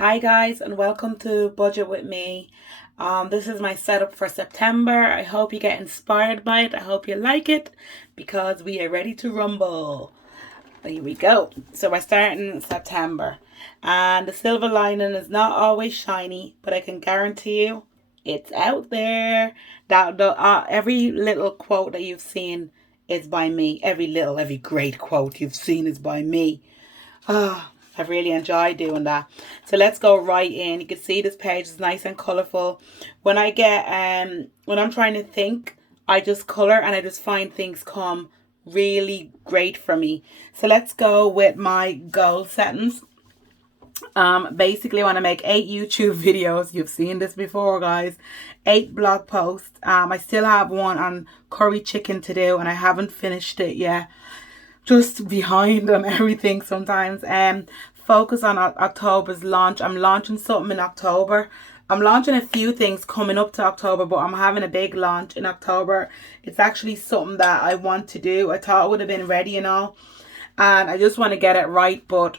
Hi guys, and welcome to Budget with me. This is my setup for September. I hope you get inspired by it. I hope you like it because we are ready to rumble. Here we go. So we're starting in September, and the silver lining is not always shiny, but I can guarantee you it's out there. Every little quote that you've seen is by me. Every great quote you've seen is by me. I've really enjoyed doing that. So let's go right in. You can see this page is nice and colorful. When I'm trying to think, I just color and I just find things come really great for me. So let's go with my goal settings. Basically I want to make 8 YouTube videos. You've seen this before, guys. 8 blog posts. I still have one on curry chicken to do and I haven't finished it yet. Just behind on everything sometimes. Focus on October's launch. I'm launching something in October. I'm launching a few things coming up to October, but I'm having a big launch in October. It's actually something that I want to do. I thought it would have been ready and all, and I just want to get it right. But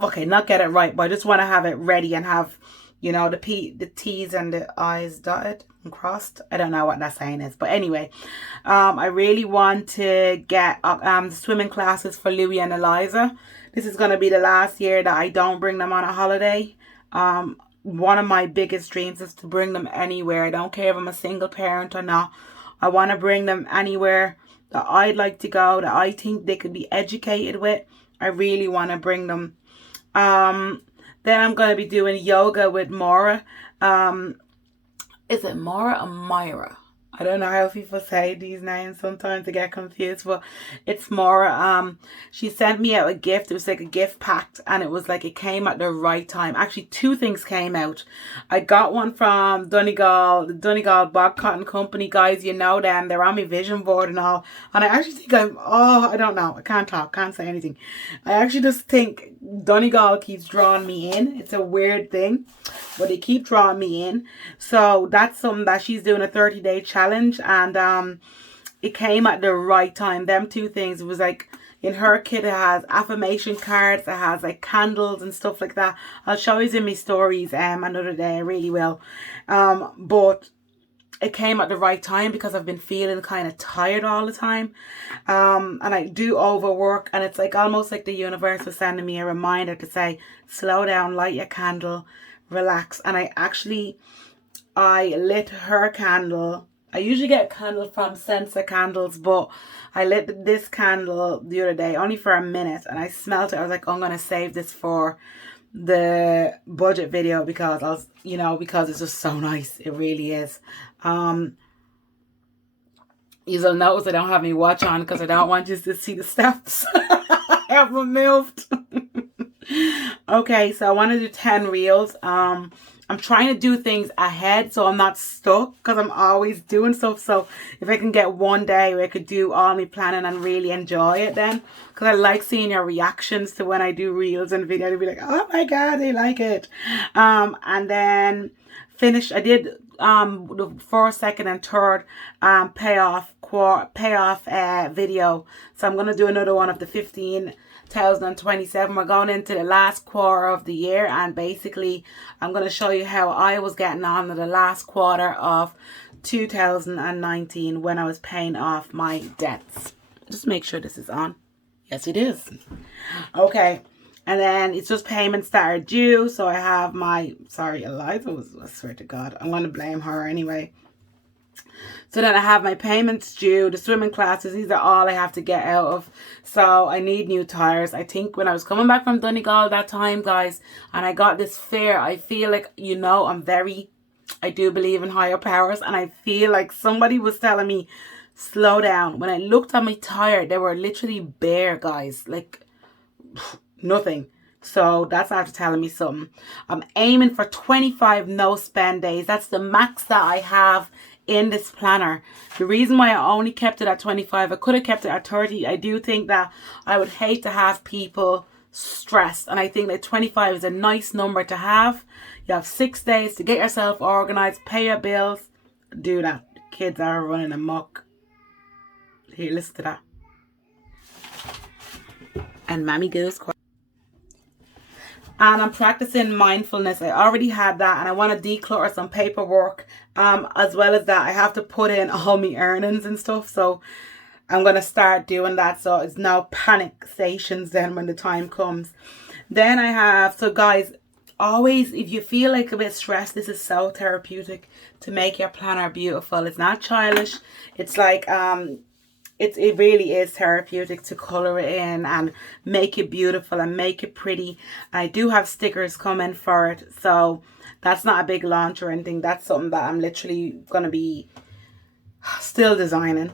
okay, not get it right, but I just want to have it ready and have, you know, the T's and the I's dotted and crossed. I don't know what that saying is, but anyway, I really want to get the swimming classes for Louie and Eliza. This is going to be the last year that I don't bring them on a holiday. One of my biggest dreams is to bring them anywhere. I don't care if I'm a single parent or not. I want to bring them anywhere that I'd like to go, that I think they could be educated with. I really want to bring them. Then I'm going to be doing yoga with Maura. Is it Maura or Myra? I don't know how people say these names. Sometimes I get confused, but it's Maura. She sent me out a gift. It was like a gift pack, and it was like it came at the right time. Actually, 2 things came out. I got one from Donegal, the Donegal Bog Cotton Company. Guys, you know them. They're on my vision board and all. And I actually think I don't know. I can't talk. Can't say anything. I actually just think Donegal keeps drawing me in. It's a weird thing, but they keep drawing me in. So that's something that she's doing, a 30-day challenge, and it came at the right time. Them 2 things. It was like in her kit it has affirmation cards, it has like candles and stuff like that. I'll show you in my stories another day. I really will. But it came at the right time because I've been feeling kind of tired all the time. And I do overwork, and it's like almost like the universe was sending me a reminder to say, slow down, light your candle, relax. And I lit her candle. I usually get a candle from Sensor Candles, but I lit this candle the other day only for a minute, and I smelled it. I was like, oh, I'm going to save this for the budget video because because it's just so nice. It really is. You'll notice I don't have any watch on because I don't want you to see the steps I have removed. Okay, so I want to do 10 reels. I'm trying to do things ahead so I'm not stuck because I'm always doing stuff. So if I can get one day where I could do all my planning and really enjoy it then, because I like seeing your reactions to when I do reels and videos. I'd be like, oh my God, they like it. And then finished, I did the 1st, 2nd and 3rd payoff video. So I'm going to do another one of the 2027. We're going into the last quarter of the year, and basically I'm going to show you how I was getting on in the last quarter of 2019 when I was paying off my debts. Just make sure this is on. Yes, it is. Okay. And then it's just payments that are due. So I have Eliza I swear to God, I'm going to blame her anyway. So then I have my payments due, the swimming classes. These are all I have to get out of. So I need new tires. I think when I was coming back from Donegal that time, guys, and I got this fear, I feel like, I do believe in higher powers. And I feel like somebody was telling me, slow down. When I looked at my tire, they were literally bare, guys. Like nothing. So that's after telling me something. I'm aiming for 25 no spend days. That's the max that I have in this planner. The reason why I only kept it at 25, I could have kept it at 30. I do think that I would hate to have people stressed, and I think that 25 is a nice number to have. You have 6 days to get yourself organized, pay your bills, do that. The kids are running amok. Here, listen to that. And Mammy Goose. And I'm practicing mindfulness. I already had that, and I want to declutter some paperwork. As well as that, I have to put in all my earnings and stuff. So I'm going to start doing that. So it's now panic stations then when the time comes. Then I have, so guys, always, if you feel like a bit stressed, this is so therapeutic to make your planner beautiful. It's not childish. It's like, it really is therapeutic to color it in and make it beautiful and make it pretty. I do have stickers coming for it, so that's not a big launch or anything. That's something that I'm literally going to be still designing.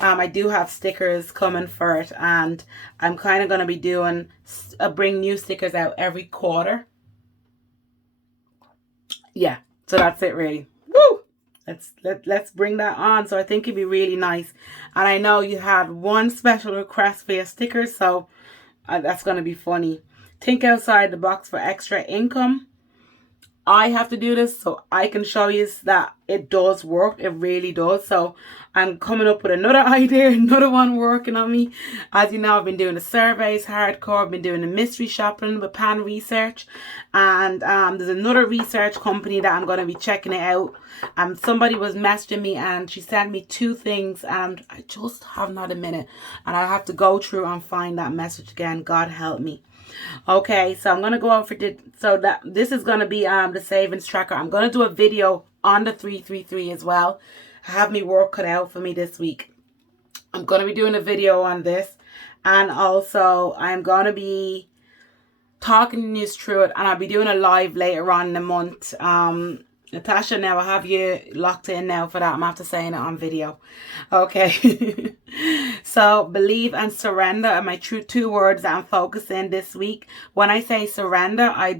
I do have stickers coming for it, and I'm kind of going to be doing, bring new stickers out every quarter. Yeah, so that's it really. Woo! Let's bring that on. So I think it'd be really nice. And I know you had one special request for your stickers, so that's going to be funny. Think outside the box for extra income. I have to do this so I can show you that it does work. It really does. So I'm coming up with another idea, another one working on me. As you know, I've been doing the surveys hardcore. I've been doing the mystery shopping with Pan Research. And there's another research company that I'm going to be checking it out. Somebody was messaging me and she sent me 2 things and I just have not a minute. And I have to go through and find that message again. God help me. Okay, so I'm going to go over this is going to be the savings tracker. I'm going to do a video on the 333 as well. I have me work cut out for me this week. I'm going to be doing a video on this, and also I'm going to be talking you through it, and I'll be doing a live later on in the month. Natasha, now I have you locked in now for that. I'm after saying it on video. Okay. So believe and surrender are my two words that I'm focusing this week. When I say surrender, I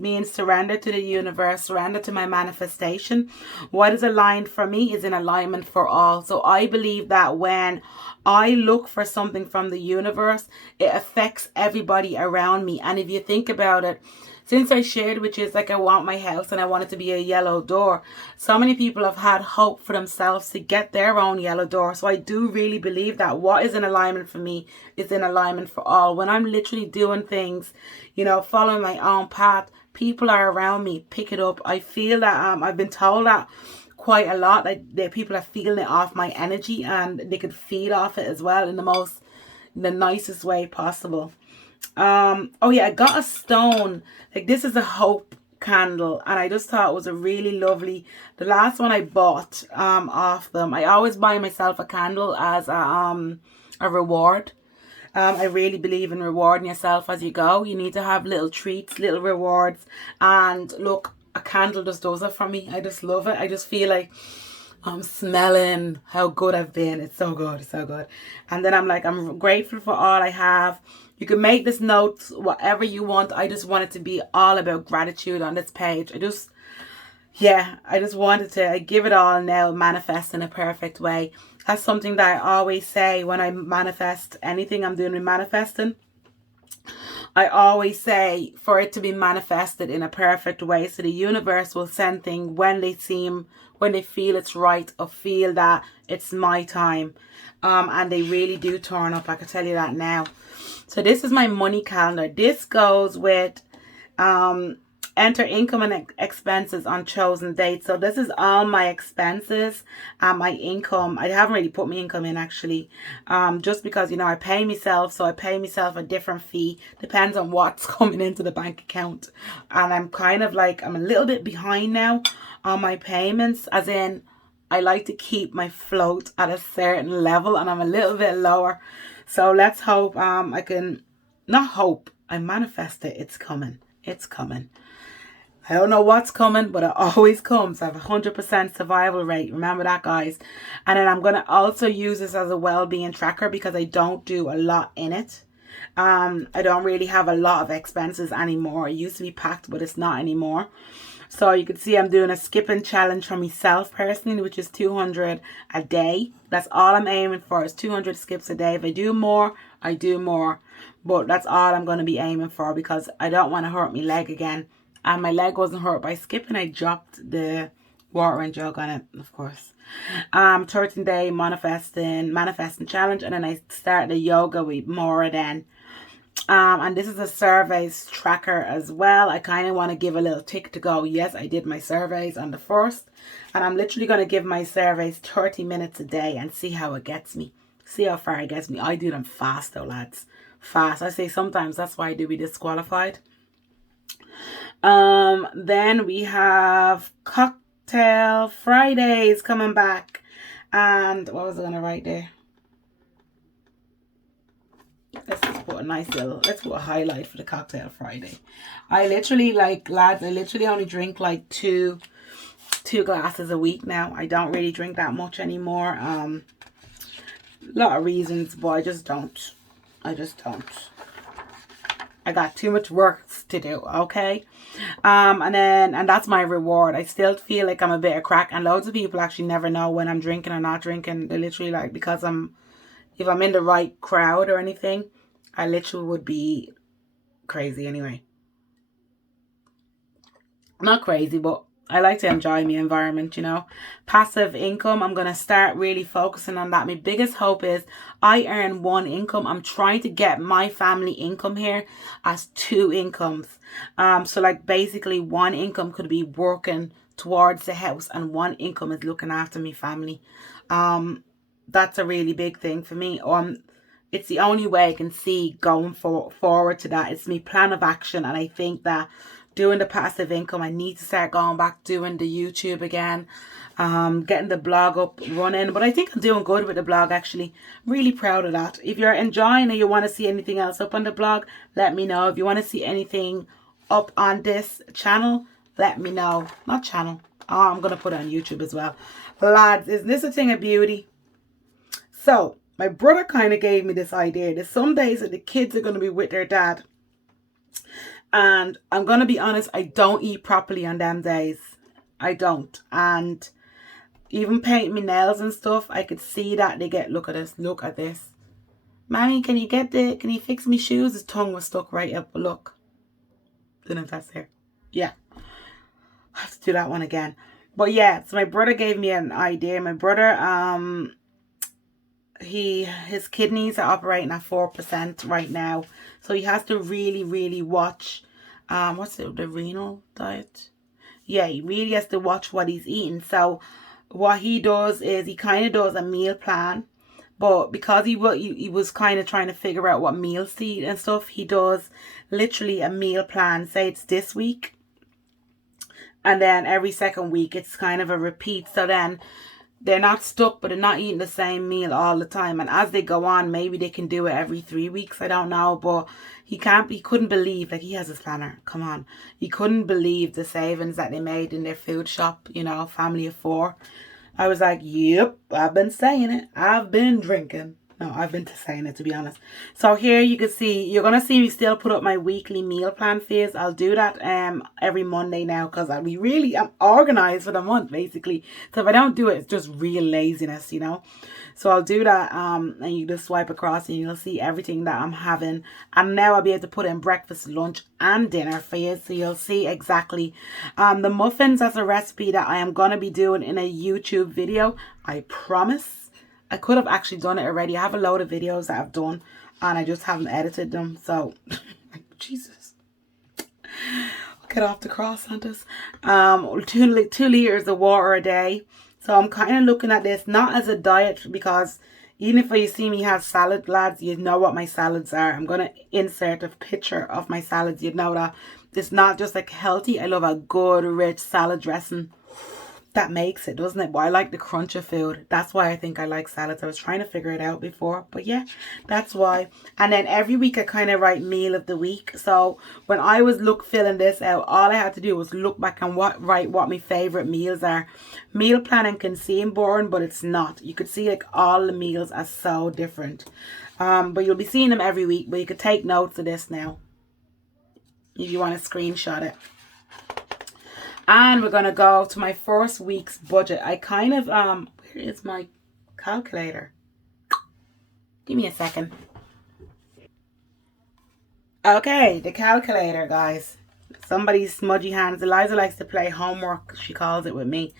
mean surrender to the universe, surrender to my manifestation. What is aligned for me is in alignment for all. So I believe that when I look for something from the universe, it affects everybody around me. And if you think about it, since I shared, which is like I want my house and I want it to be a yellow door, so many people have had hope for themselves to get their own yellow door. So I do really believe that what is in alignment for me is in alignment for all. When I'm literally doing things, following my own path, people are around me, pick it up. I feel that I've been told that quite a lot, that people are feeling it off my energy and they could feed off it as well in the nicest way possible. Oh yeah, I got a stone. Like, this is a hope candle, and I just thought it was a really lovely, the last one I bought off them. I always buy myself a candle as a reward. I really believe in rewarding yourself as you go. You need to have little treats, little rewards, and look, a candle just does it for me. I just love it. I just feel like I'm smelling how good I've been. It's so good. It's so good. And then I'm grateful for all I have. You can make this note whatever you want. I just want it to be all about gratitude on this page. I just wanted to give it all now, manifest in a perfect way. That's something that I always say when I manifest anything I'm doing with manifesting. I always say for it to be manifested in a perfect way, so the universe will send things when they feel it's right or feel that it's my time. And they really do turn up, I can tell you that now. So this is my money calendar. This goes with enter income and expenses on chosen dates. So this is all my expenses and my income. I haven't really put my income in actually, just because I pay myself, so I pay myself a different fee. Depends on what's coming into the bank account. And I'm kind of I'm a little bit behind now on my payments, as in I like to keep my float at a certain level, and I'm a little bit lower. So let's hope I can, not hope, I manifest it. It's coming. It's coming. I don't know what's coming, but it always comes. I have a 100% survival rate. Remember that, guys. And then I'm going to also use this as a well-being tracker because I don't do a lot in it. I don't really have a lot of expenses anymore. It used to be packed, but it's not anymore. So you can see I'm doing a skipping challenge for myself personally, which is 200 a day. That's all I'm aiming for, is 200 skips a day. If I do more, I do more. But that's all I'm going to be aiming for because I don't want to hurt my leg again. And my leg wasn't hurt by skipping. I dropped the watering jug on it, of course. 13-day manifesting challenge. And then I started the yoga with Maura then. And this is a surveys tracker as well. I kind of want to give a little tick to go, yes, I did my surveys on the 1st. And I'm literally going to give my surveys 30 minutes a day and see how it gets me. See how far it gets me. I do them fast though, lads. Fast. I say sometimes that's why I do be disqualified. Then we have Cocktail Fridays coming back. And what was I going to write there? Let's just put a nice little, let's put a highlight for the Cocktail Friday. I literally, like, lads, I literally only drink like two glasses a week now. I don't really drink that much anymore. A lot of reasons, but I just don't. I got too much work to do, okay? And that's my reward. I still feel like I'm a bit of crack, and loads of people actually never know when I'm drinking or not drinking. They literally, like, because if I'm in the right crowd or anything, I literally would be crazy anyway. Not crazy, but I like to enjoy my environment, you know. Passive income, I'm going to start really focusing on that. My biggest hope is I earn one income. I'm trying to get my family income here as 2 incomes. So like basically one income could be working towards the house and one income is looking after my family. That's a really big thing for me. It's the only way I can see going forward to that. It's my plan of action, and I think that doing the passive income, I need to start going back doing the YouTube again, getting the blog up running. But I think I'm doing good with the blog, actually. Really proud of that. If you're enjoying or you want to see anything else up on the blog, let me know. If you want to see anything up on this channel, let me know. Not channel. Oh, I'm going to put it on YouTube as well. Lads, isn't this a thing of beauty? So, my brother kind of gave me this idea. There's some days that the kids are going to be with their dad. And I'm going to be honest, I don't eat properly on them days. I don't. And even painting my nails and stuff, I could see that they get, look at this, look at this. Mommy, can you fix me shoes? His tongue was stuck right up, but look. Don't know if that's there. Yeah. I have to do that one again. But yeah, so my brother gave me an idea. My brother, his kidneys are operating at 4% right now, so he has to really watch what's it, the renal diet. Yeah, he really has to watch what he's eating. So what he does is he kind of does a meal plan, but because he was kind of trying to figure out what meals to eat and stuff, he does literally a meal plan. Say it's this week, and then every second week it's kind of a repeat. So then they're not stuck, but they're not eating the same meal all the time. And as they go on, maybe they can do it every 3 weeks. I don't know, but he couldn't believe, like, he has his planner. Come on. He couldn't believe the savings that they made in their food shop, you know, family of 4. I was like, yep, I've been saying it. I've been drinking. No, I've been saying it, to be honest. So here you can see, you're going to see me still put up my weekly meal plan phase. I'll do that every Monday now, because I'm organized for the month, basically. So if I don't do it, it's just real laziness, you know. So I'll do that, and you just swipe across and you'll see everything that I'm having. And now I'll be able to put in breakfast, lunch, and dinner for you. So you'll see exactly. The muffins, that's a recipe that I am going to be doing in a YouTube video. I promise. I could have actually done it already. I have a load of videos that I've done and I just haven't edited them. So, Jesus. Get off the cross, Santas. 2 liters of water a day. So I'm kind of looking at this not as a diet, because even if you see me have salad, lads, you know what my salads are. I'm going to insert a picture of my salads. You'd know that it's not just like healthy. I love a good, rich salad dressing. That makes it, doesn't it? But I like the crunch of food. That's why I think I like salads. I was trying to figure it out before, but yeah, that's why. And then every week I kind of write meal of the week. So when I was filling this out, all I had to do was look back and write what my favorite meals are. Meal planning can seem boring, but it's not. You could see like all the meals are so different. But you'll be seeing them every week. But you could take notes of this now if you want to screenshot it. And we're going to go to my first week's budget. I kind of, where is my calculator? Give me a second. Okay, the calculator, guys. Somebody's smudgy hands. Eliza likes to play homework, she calls it, with me.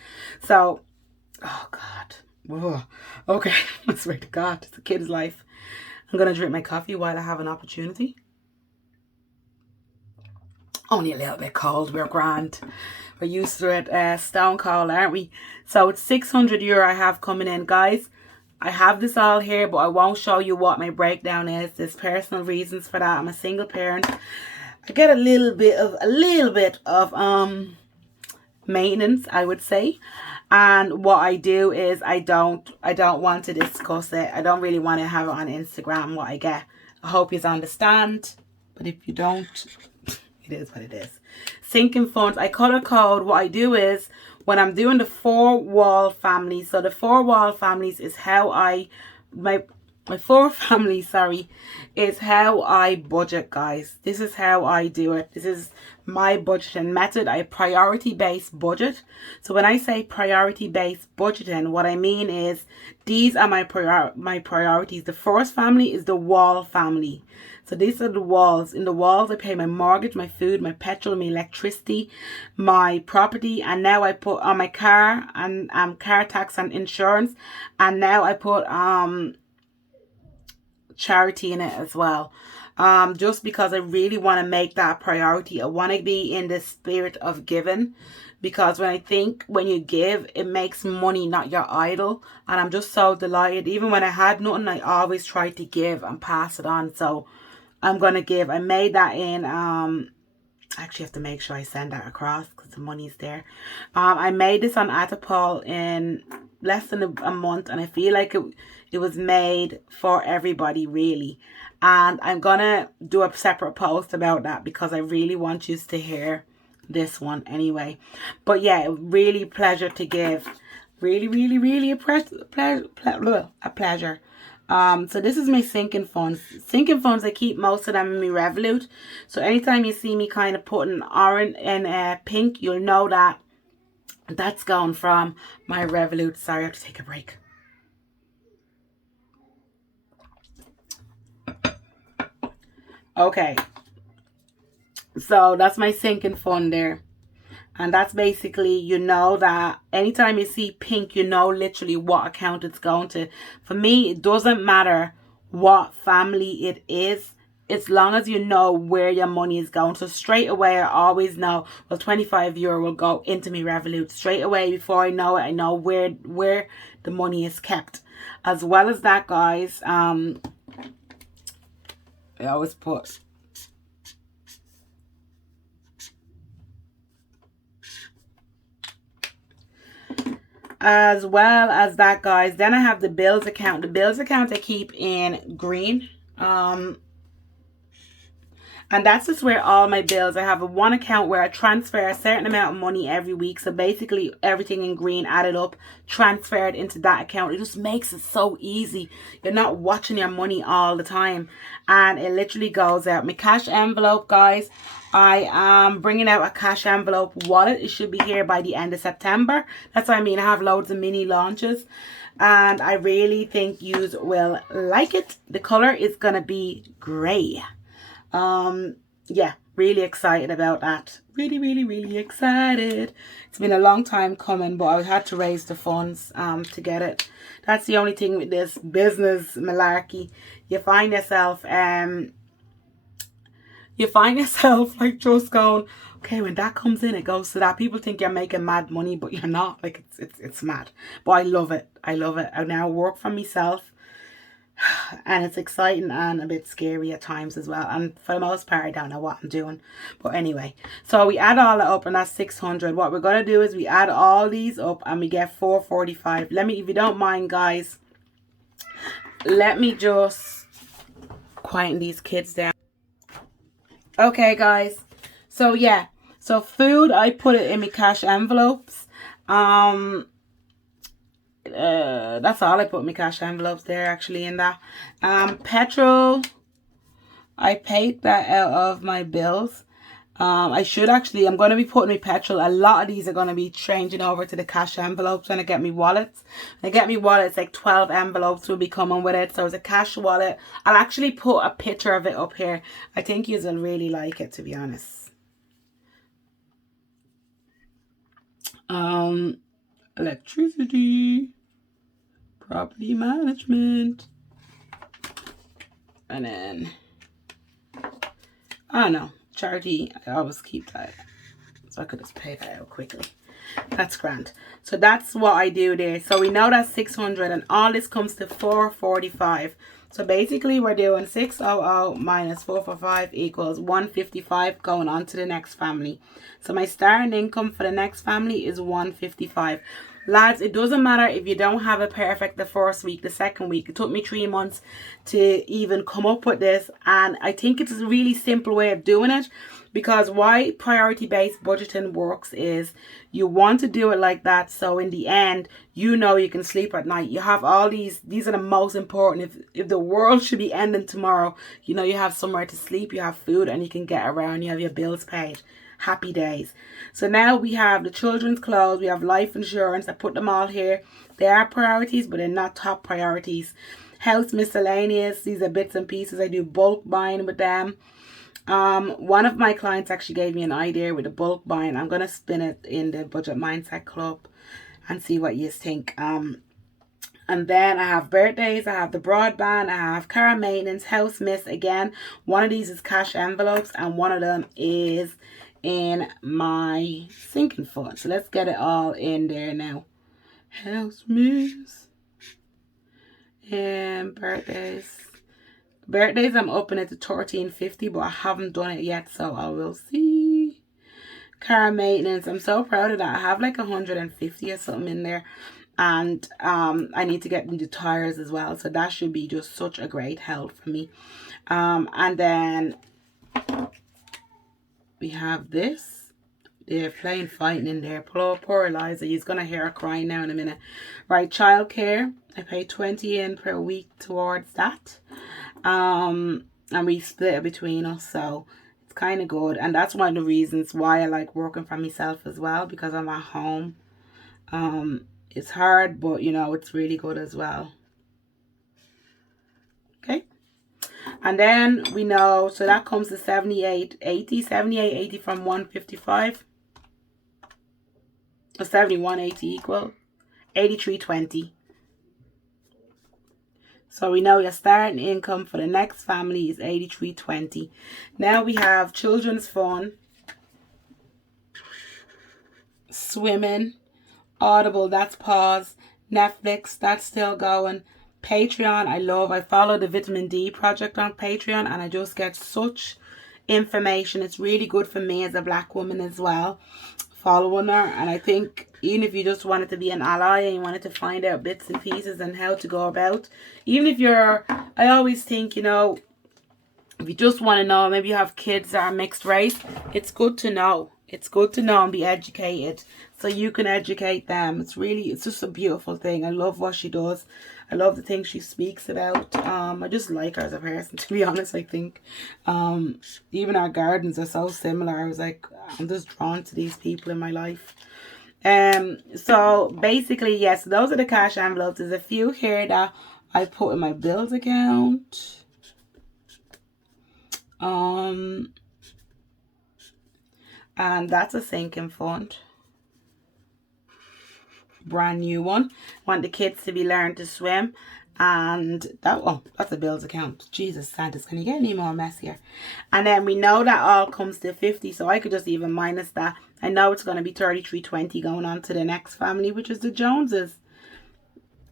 So, oh God. Whoa. Okay, I swear to God, it's a kid's life. I'm going to drink my coffee while I have an opportunity. Only a little bit cold. We're grand. We're used to it. Stone cold, aren't we? So it's €600 I have coming in, guys. I have this all here, but I won't show you what my breakdown is. There's personal reasons for that. I'm a single parent. I get a little bit of maintenance, I would say. And what I do is I don't want to discuss it. I don't really want to have it on Instagram what I get. I hope you understand. But if you don't, it is what it is. Sinking funds. I color code. What I do is when I'm doing the 4-wall families. So the 4-wall families is how my 4 families, sorry, is how I budget, guys. This is how I do it. This is my budgeting method. I priority-based budget. So when I say priority-based budgeting, what I mean is these are my priorities. The first family is the wall family. So these are the walls. In the walls, I pay my mortgage, my food, my petrol, my electricity, my property, and now I put on my car and car tax and insurance, and now I put charity in it as well. Just because I really want to make that a priority. I want to be in the spirit of giving, because when you give, it makes money not your idol. And I'm just so delighted. Even when I had nothing, I always tried to give and pass it on. So I'm gonna give. I made that in I actually have to make sure I send that across because the money's there. I made this on Atapal in less than a month, and I feel like it was made for everybody, really. And I'm gonna do a separate post about that because I really want you to hear this one anyway. But yeah, really pleasure to give. Really a pleasure. So this is my sinking funds. Sinking funds, I keep most of them in my Revolut. So anytime you see me kind of putting orange and pink, you'll know that that's going from my Revolut. Sorry, I have to take a break. Okay. So that's my sinking fund there. And that's basically, you know that anytime you see pink, you know literally what account it's going to. For me, it doesn't matter what family it is, as long as you know where your money is going. So straight away, I always know, well, €25 will go into my Revolut. Straight away, before I know it, I know where the money is kept. As well as that, guys, I always put... As well as that, guys, then I have the bills account. The bills account I keep in green. And that's just where all my bills, I have one account where I transfer a certain amount of money every week. So basically everything in green added up, transferred into that account. It just makes it so easy. You're not watching your money all the time. And it literally goes out. My cash envelope, guys, I am bringing out a cash envelope wallet. It should be here by the end of September. That's what I mean. I have loads of mini launches. And I really think you will like it. The color is going to be grey. Yeah, really excited about that. Really excited. It's been a long time coming, but I had to raise the funds to get it. That's the only thing with this business malarkey. You find yourself like just going, okay, when that comes in, it goes to that. People think you're making mad money, but you're not. Like it's mad. But I love it. I now work for myself. And it's exciting and a bit scary at times as well. And for the most part, I don't know what I'm doing. But anyway, so we add all that up and that's 600. What we're going to do is we add all these up and we get 445. Let me, if you don't mind, guys, let me just quieten these kids down. Okay, guys. So yeah. So food, I put it in my cash envelopes. That's all I put in my cash envelopes there, actually, in that. Petrol, I paid that out of my bills. I'm going to be putting my petrol. A lot of these are going to be changing over to the cash envelopes when I get me wallets. When I get me wallets, like 12 envelopes will be coming with it. So it's a cash wallet. I'll actually put a picture of it up here. I think you will really like it, to be honest. Electricity, property management, and then I don't know, charity, I always keep that. So I could just pay that out quickly. That's grand. So that's what I do there. So we know that's 600 and all this comes to 445. So basically we're doing 600 minus 445 equals 155 going on to the next family. So my starting income for the next family is 155. Lads, it doesn't matter if you don't have it perfect the first week, the second week. It took me 3 months to even come up with this. And I think it's a really simple way of doing it. Because why priority-based budgeting works is you want to do it like that. So in the end, you know you can sleep at night. You have all these are the most important. If the world should be ending tomorrow, you know you have somewhere to sleep, you have food, and you can get around. You have your bills paid. Happy days. So now we have the children's clothes, we have life insurance. I put them all here. They are priorities, but they're not top priorities. House miscellaneous, these are bits and pieces. I do bulk buying with them. One of my clients actually gave me an idea with the bulk buying. I'm going to spin it in the Budget Mindset Club and see what you think. And then I have birthdays, I have the broadband, I have car maintenance, house miss. Again, one of these is cash envelopes and one of them is in my sinking fund. So let's get it all in there now. House miss and birthdays. Birthdays, I'm upping it to $13.50, but I haven't done it yet, so I will see. Car maintenance, I'm so proud of that. I have like 150 or something in there. And I need to get into tires as well. So that should be just such a great help for me. And then we have this. They're playing fighting in there. Poor Eliza. He's going to hear her crying now in a minute. Right, childcare. I pay 20 in per week towards that. And we split it between us. So it's kind of good. And that's one of the reasons why I like working for myself as well. Because I'm at home. It's hard, but you know, it's really good as well. Okay. And then we know, so that comes to 78.80 from 155. Or 71.80 equal 83.20. So we know your starting income for the next family is 83.20. Now we have children's fun, swimming, Audible, that's paused, Netflix, that's still going, Patreon, I follow the Vitamin D project on Patreon and I just get such information. It's really good for me as a black woman as well, following her. And I think even if you just wanted to be an ally and you wanted to find out bits and pieces and how to go about, even if I always think, you know, if you just want to know, maybe you have kids that are mixed race, it's good to know. It's good to know and be educated so you can educate them. It's just a beautiful thing. I love what she does. I love the things she speaks about. I just like her as a person, to be honest, I think. Even our gardens are so similar. I was like, I'm just drawn to these people in my life. So basically, yes, those are the cash envelopes. There's a few here that I put in my bills account. And that's a sinking fund. Brand new one. Want the kids to be learning to swim. And that's a bills account. Jesus Santas, can you get any more messier? And then we know that all comes to 50. So I could just even minus that. I know it's going to be 33.20 going on to the next family, which is the Joneses.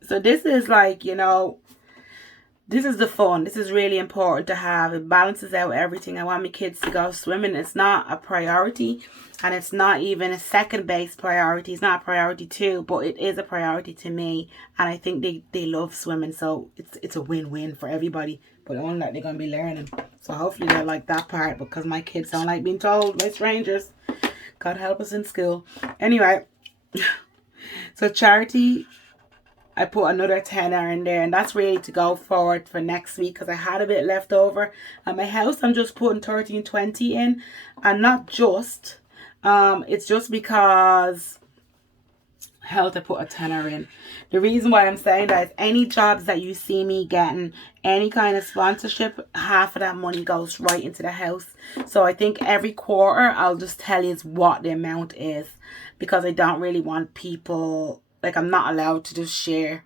So this is like, you know, this is the fun. This is really important to have. It balances out everything. I want my kids to go swimming. It's not a priority. And it's not even a second base priority. It's not a priority too. But it is a priority to me. And I think they love swimming. So it's a win-win for everybody. But only that they're going to be learning. So hopefully they'll like that part. Because my kids don't like being told by strangers. God help us in school. Anyway. So charity, I put another tenner in there, and that's really to go forward for next week because I had a bit left over. At my house, I'm just putting 13.20 in, and not just. It's just because health, I put a tenner in. The reason why I'm saying that is any jobs that you see me getting, any kind of sponsorship, half of that money goes right into the house. So I think every quarter I'll just tell you what the amount is because I don't really want people. Like, I'm not allowed to just share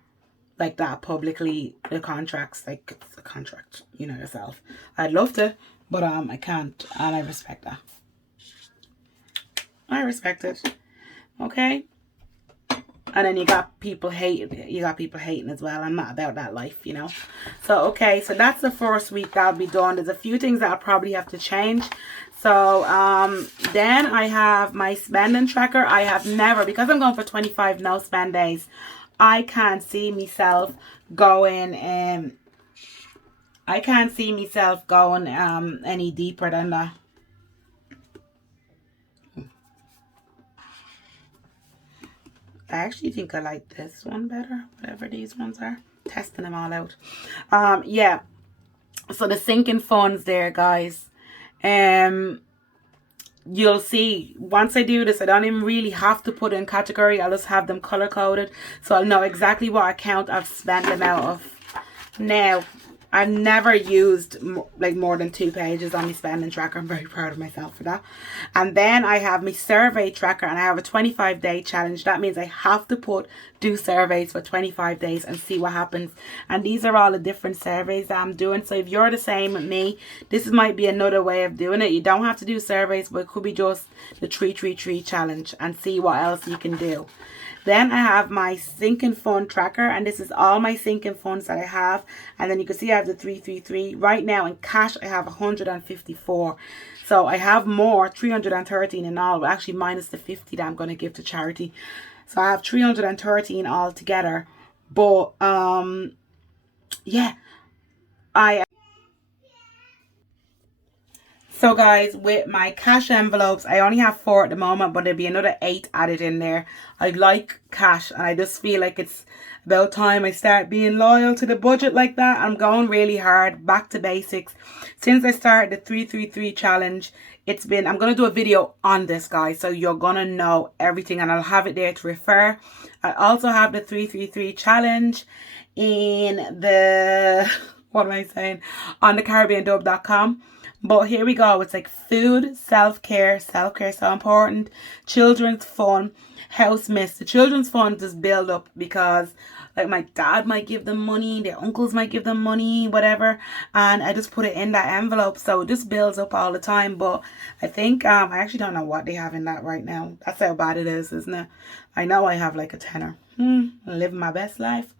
like that publicly the contracts. Like, it's a contract, you know yourself. I'd love to, But I can't, and I respect that. I respect it. Okay. And then you got people hating as well. I'm not about that life, you know. So okay, so that's the first week that'll be done. There's a few things that I'll probably have to change. So then I have my spending tracker. I have never, because I'm going for 25 no spend days, I can't see myself going any deeper than that. I actually think I like this one better, whatever these ones are. Testing them all out. Yeah. So the sinking funds there, guys. You'll see once I do this, I don't even really have to put in category. I'll just have them color coded, so I'll know exactly what account I've spent them out of. Now, I've never used more than 2 pages on my spending tracker. I'm very proud of myself for that. And then I have my survey tracker, and I have a 25-day challenge. That means I have to do surveys for 25 days and see what happens. And these are all the different surveys that I'm doing. So if you're the same with me, this might be another way of doing it. You don't have to do surveys, but it could be just the 333 challenge and see what else you can do. Then I have my sinking fund tracker, and this is all my sinking funds that I have. And then you can see I have the 333. Right now in cash, I have 154. So I have more, 313 in all, actually minus the 50 that I'm going to give to charity. So I have 313 all together. But, yeah, So guys, with my cash envelopes, I only have 4 at the moment, but there'll be another 8 added in there. I like cash, and I just feel like it's about time I start being loyal to the budget like that. I'm going really hard, back to basics. Since I started the 333 challenge, I'm going to do a video on this, guys, so you're going to know everything, and I'll have it there to refer. I also have the 333 challenge in the, what am I saying, on the CaribbeanDub.com. But here we go. It's like food, self-care so important, children's fun, house miss. The children's fun just build up because like my dad might give them money, their uncles might give them money, whatever, and I just put it in that envelope, so it just builds up all the time. But I think I actually don't know what they have in that right now. That's how bad it is, isn't it? I know I have like a tenner. Living my best life.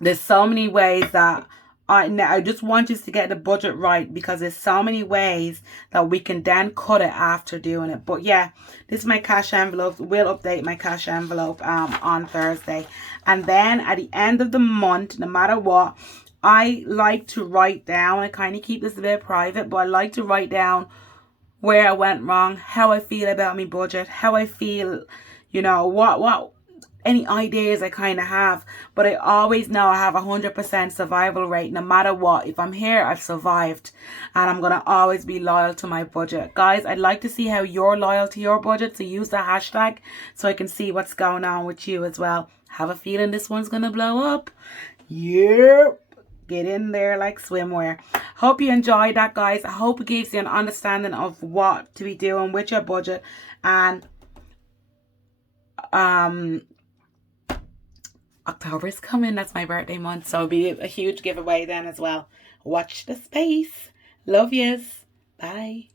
There's so many ways that I just want you to get the budget right, because there's so many ways that we can then cut it after doing it. But yeah, this is my cash envelope. We'll update my cash envelope on Thursday. And then at the end of the month, no matter what, I like to write down, I kind of keep this a bit private, but I like to write down where I went wrong, how I feel about my budget, how I feel, you know, what any ideas I kind of have. But I always know I have 100% survival rate no matter what. If I'm here, I've survived, and I'm going to always be loyal to my budget. Guys, I'd like to see how you're loyal to your budget, so use the hashtag so I can see what's going on with you as well. Have a feeling this one's going to blow up. Yep. Get in there like swimwear. Hope you enjoyed that, guys. I hope it gives you an understanding of what to be doing with your budget. And October is coming. That's my birthday month, so it'll be a huge giveaway then as well. Watch the space. Love yous. Bye.